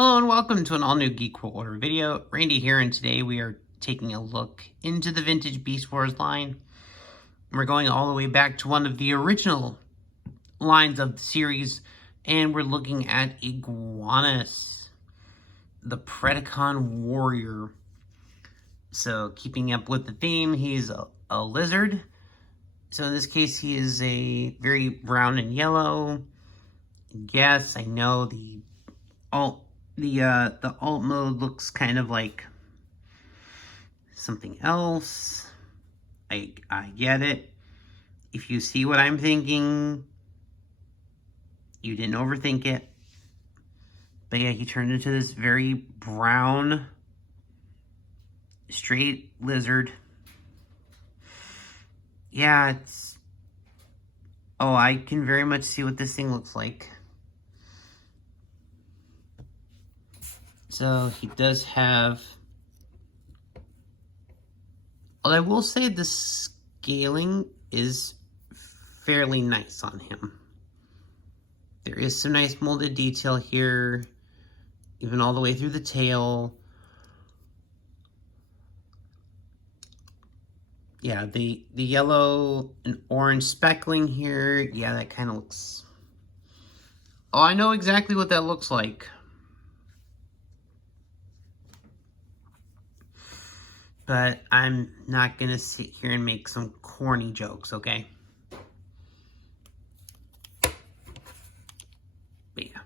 Hello and welcome to an all-new Geek World Order video. Randy here, and today we are taking a look into the vintage Beast Wars line. We're going all the way back to one of the original lines of the series, and we're looking at Iguanus, the Predacon warrior. So keeping up with the theme, he's a lizard. So in this case, he is a very brown and yellow. Yes, I know the alt mode looks kind of like something else. I get it. If you see what I'm thinking, you didn't overthink it. But yeah, he turned into this very brown, straight lizard. Yeah, it's... Oh, I can very much see what this thing looks like. So he does have... Well, I will say the scaling is fairly nice on him. There is some nice molded detail here, even all the way through the tail. Yeah, the yellow and orange speckling here, yeah, that kind of looks... Oh, I know exactly what that looks like. But I'm not going to sit here and make some corny jokes, okay? But yeah.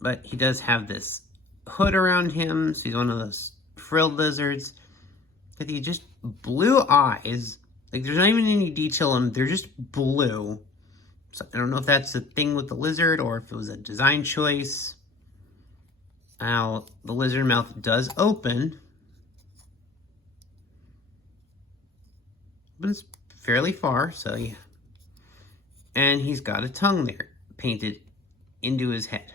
But he does have this hood around him, so he's one of those frilled lizards. But he just blue eyes. Like, there's not even any detail on them. They're just blue. So I don't know if that's the thing with the lizard or if it was a design choice. Now, the lizard mouth does open. But it's fairly far, so yeah. And he's got a tongue there, painted into his head.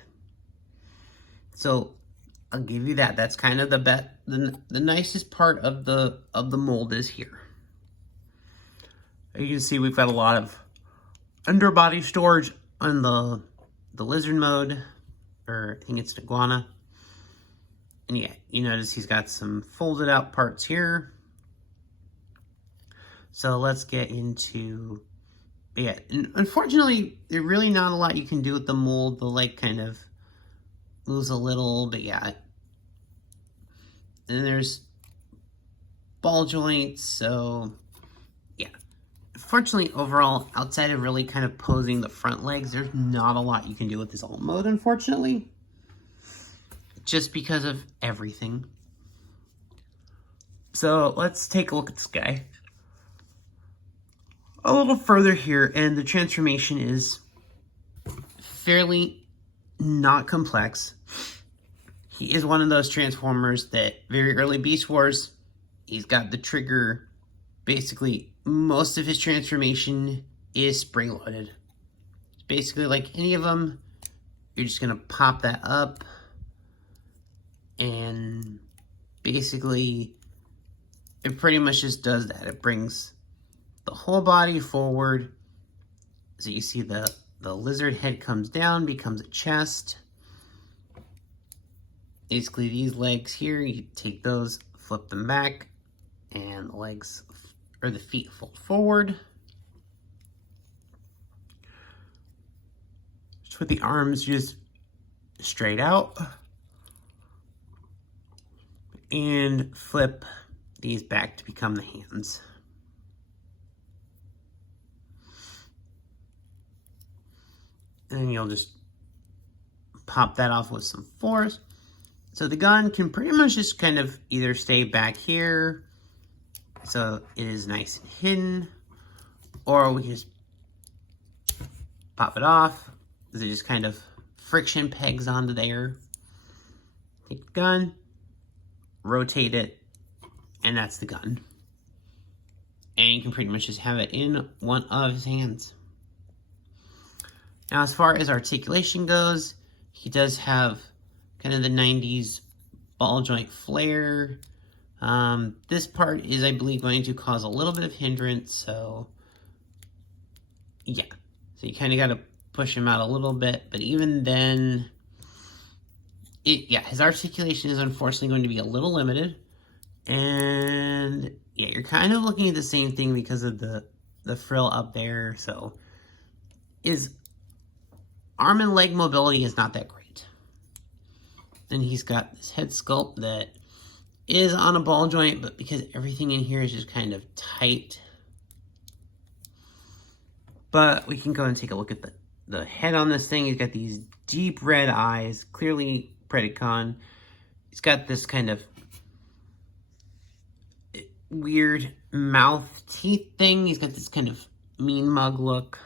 So I'll give you that. That's kind of the nicest part of the mold is here. You can see we've got a lot of underbody storage on the lizard mode, or I think it's an iguana. And yeah, you notice he's got some folded out parts here. So let's get into, yeah, and unfortunately, there's really not a lot you can do with the mold. The leg kind of moves a little, but yeah. And there's ball joints, so yeah. Fortunately, overall, outside of really kind of posing the front legs, there's not a lot you can do with this alt mode, unfortunately. Just because of everything. So let's take a look at this guy a little further here, and the transformation is fairly not complex. He is one of those transformers that very early Beast Wars, he's got the trigger. Basically, most of his transformation is spring-loaded. It's basically like any of them. You're just going to pop that up, and basically, it pretty much just does that. It brings the whole body forward. So you see the lizard head comes down, becomes a chest. Basically these legs here, you take those, flip them back, and the legs, or the feet fold forward. Just with the arms just straight out. And flip these back to become the hands. And you'll just pop that off with some force. So the gun can pretty much just kind of either stay back here, so it is nice and hidden, or we can just pop it off. It just kind of friction pegs onto there. Take the gun, rotate it, and that's the gun. And you can pretty much just have it in one of his hands. Now, as far as articulation goes, he does have kind of the 90s ball joint flare. This part is, I believe, going to cause a little bit of hindrance, so yeah. So you kind of got to push him out a little bit, but even then, yeah, his articulation is unfortunately going to be a little limited. And yeah, you're kind of looking at the same thing because of the frill up there. So his arm and leg mobility is not that great. Then he's got this head sculpt that is on a ball joint, but because everything in here is just kind of tight. But we can go and take a look at the head on this thing. He's got these deep red eyes, clearly Predacon. He's got this kind of weird mouth teeth thing. He's got this kind of mean mug look.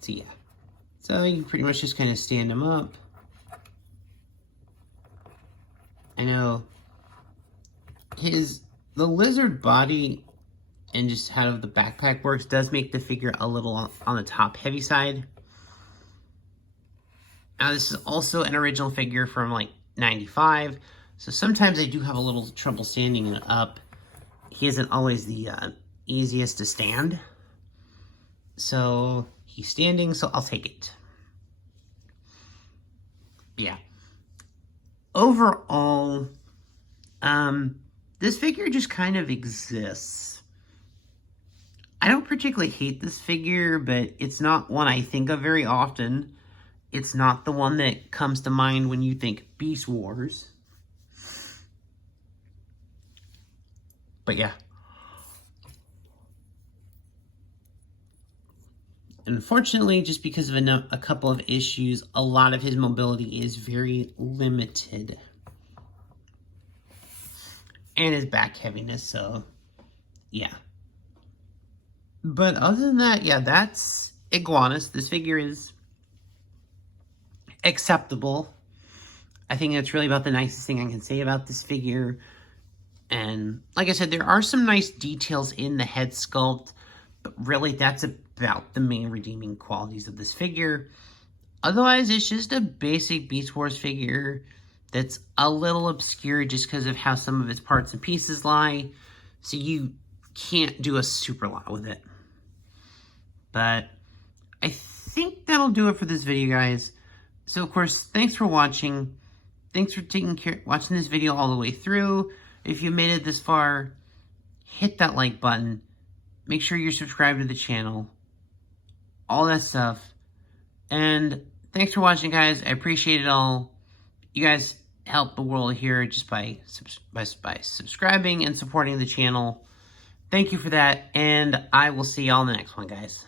So yeah. So you can pretty much just kind of stand him up. I know the lizard body and just how the backpack works does make the figure a little on the top heavy side. Now this is also an original figure from like 95, so sometimes I do have a little trouble standing it up. He isn't always the easiest to stand. So he's standing, so I'll take it. Yeah. Overall, this figure just kind of exists. I don't particularly hate this figure, but it's not one I think of very often. It's not the one that comes to mind when you think Beast Wars. But yeah. Unfortunately, just because of a couple of issues, a lot of his mobility is very limited. And his back heaviness, so yeah. But other than that, yeah, that's Iguanus. This figure is acceptable. I think that's really about the nicest thing I can say about this figure. And like I said, there are some nice details in the head sculpt, but really that's about the main redeeming qualities of this figure. Otherwise, it's just a basic Beast Wars figure that's a little obscure just because of how some of its parts and pieces lie. So you can't do a super lot with it. But I think that'll do it for this video, guys. So, of course, thanks for watching. Thanks for watching this video all the way through. If you made it this far, hit that like button. Make sure you're subscribed to the channel. All that stuff. And thanks for watching, guys. I appreciate it all. You guys help the world here just by subscribing and supporting the channel. Thank you for that, and I will see y'all in the next one, guys.